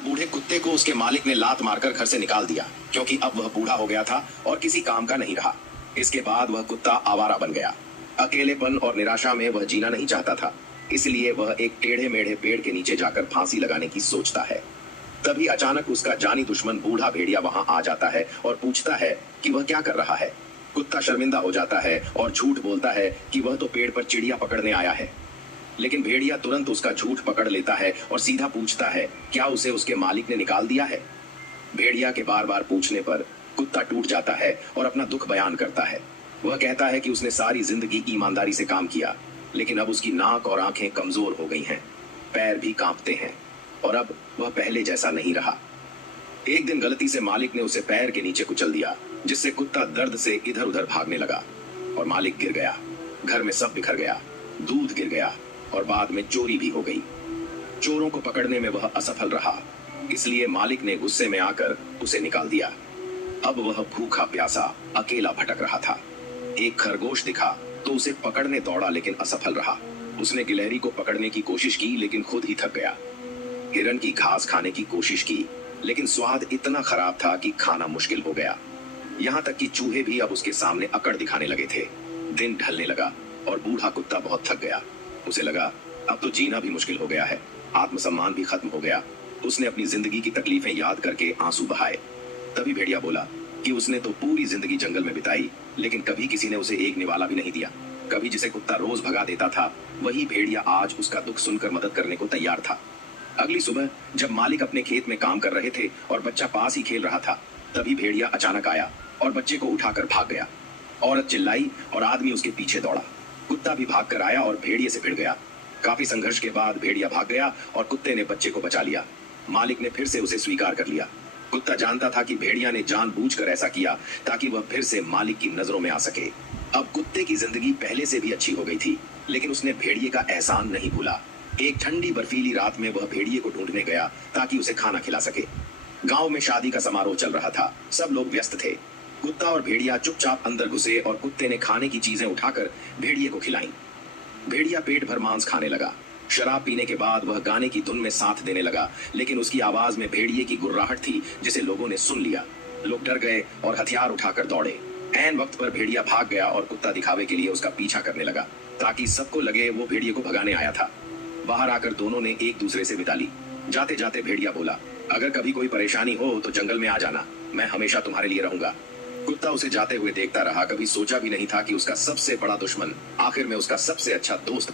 बूढ़े कुत्ते को उसके मालिक ने लात मारकर घर से निकाल दिया क्योंकि अब वह बूढ़ा हो गया था और किसी काम का नहीं रहा। इसके बाद वह कुत्ता आवारा बन गया। अकेलेपन और निराशा में वह जीना नहीं चाहता था, इसलिए वह एक टेढ़े मेढ़े पेड़ के नीचे जाकर फांसी लगाने की सोचता है। तभी अचानक उसका जानी दुश्मन बूढ़ा भेड़िया वहां आ जाता है और पूछता है कि वह क्या कर रहा है। कुत्ता शर्मिंदा हो जाता है और झूठ बोलता है कि वह तो पेड़ पर चिड़िया पकड़ने आया है। लेकिन भेड़िया तुरंत उसका झूठ पकड़ लेता है और सीधा पूछता है क्या उसे उसके मालिक ने निकाल दिया है। भेड़िया के बार बार पूछने पर कुत्ता टूट जाता है और अपना दुख बयान करता है। वह कहता है कि उसने सारी जिंदगी ईमानदारी से काम किया, लेकिन अब उसकी नाक और आंखें कमजोर हो गई हैं, पैर भी कांपते हैं और अब वह पहले जैसा नहीं रहा। एक दिन गलती से मालिक ने उसे पैर के नीचे कुचल दिया, जिससे कुत्ता दर्द से इधर उधर भागने लगा और मालिक गिर गया। घर में सब बिखर गया, दूध गिर गया और बाद में चोरी भी हो गई। चोरों को पकड़ने में वह असफल रहा, इसलिए मालिक ने गुस्से में आकर उसे निकाल दिया। अब वह भूखा प्यासा अकेला भटक रहा था। एक खरगोश दिखा तो उसे पकड़ने दौड़ा, लेकिन असफल रहा। उसने गिलहरी को पकड़ने की कोशिश की, लेकिन खुद ही थक गया। हिरन की घास खाने की कोशिश की, लेकिन स्वाद इतना खराब था कि खाना मुश्किल हो गया। यहाँ तक कि चूहे भी अब उसके सामने अकड़ दिखाने लगे थे। दिन ढलने लगा और बूढ़ा कुत्ता बहुत थक गया। उसे लगा अब तो जीना भी मुश्किल हो गया है, आत्मसम्मान भी खत्म हो गया। उसने अपनी जिंदगी की तकलीफें याद करके आंसू बहाए। तभी भेड़िया बोला कि उसने तो पूरी जिंदगी जंगल में बिताई, लेकिन कभी किसी ने उसे एक निवाला भी नहीं दिया। कभी जिसे कुत्ता रोज भगा देता था, वही भेड़िया आज उसका दुख सुनकर मदद करने को तैयार था। अगली सुबह जब मालिक अपने खेत में काम कर रहे थे और बच्चा पास ही खेल रहा था, तभी भेड़िया अचानक आया और बच्चे को उठाकर भाग गया। औरत चिल्लाई और आदमी उसके पीछे दौड़ा। कुत्ता भी भाग कर आया और भेड़िए से भिड़ गया। काफी संघर्ष के बाद भेड़िया भाग गया और कुत्ते ने बच्चे को बचा लिया। मालिक ने फिर से उसे स्वीकार कर लिया। कुत्ता जानता था कि भेड़िया ने जानबूझकर ऐसा किया ताकि वह फिर से मालिक की नजरों में आ सके। अब कुत्ते की जिंदगी पहले से भी अच्छी हो गई थी, लेकिन उसने भेड़िए का एहसान नहीं भूला। एक ठंडी बर्फीली रात में वह भेड़िए को ढूंढने गया ताकि उसे खाना खिला सके। गांव में शादी का समारोह चल रहा था, सब लोग व्यस्त थे। कुत्ता और भेड़िया चुपचाप अंदर घुसे और कुत्ते ने खाने की चीजें उठाकर भेड़िए को खिलाई। भेड़िया पेट भर मांस खाने लगा। शराब पीने के बाद वह गाने की धुन में साथ देने लगा, लेकिन उसकी आवाज में भेड़िए की गुर्राहट थी जिसे लोगों ने सुन लिया। लोग डर गए और हथियार उठाकर दौड़े। ऐन वक्त पर भेड़िया भाग गया और कुत्ता दिखावे के लिए उसका पीछा करने लगा ताकि सबको लगे वो भेड़िए को भगाने आया था। बाहर आकर दोनों ने एक दूसरे से विदा ली। जाते जाते भेड़िया बोला, अगर कभी कोई परेशानी हो तो जंगल में आ जाना, मैं हमेशा तुम्हारे लिए रहूंगा। कुत्ता उसे जाते हुए देखता रहा। कभी सोचा भी नहीं था कि उसका सबसे बड़ा दुश्मन आखिर में उसका सबसे अच्छा दोस्त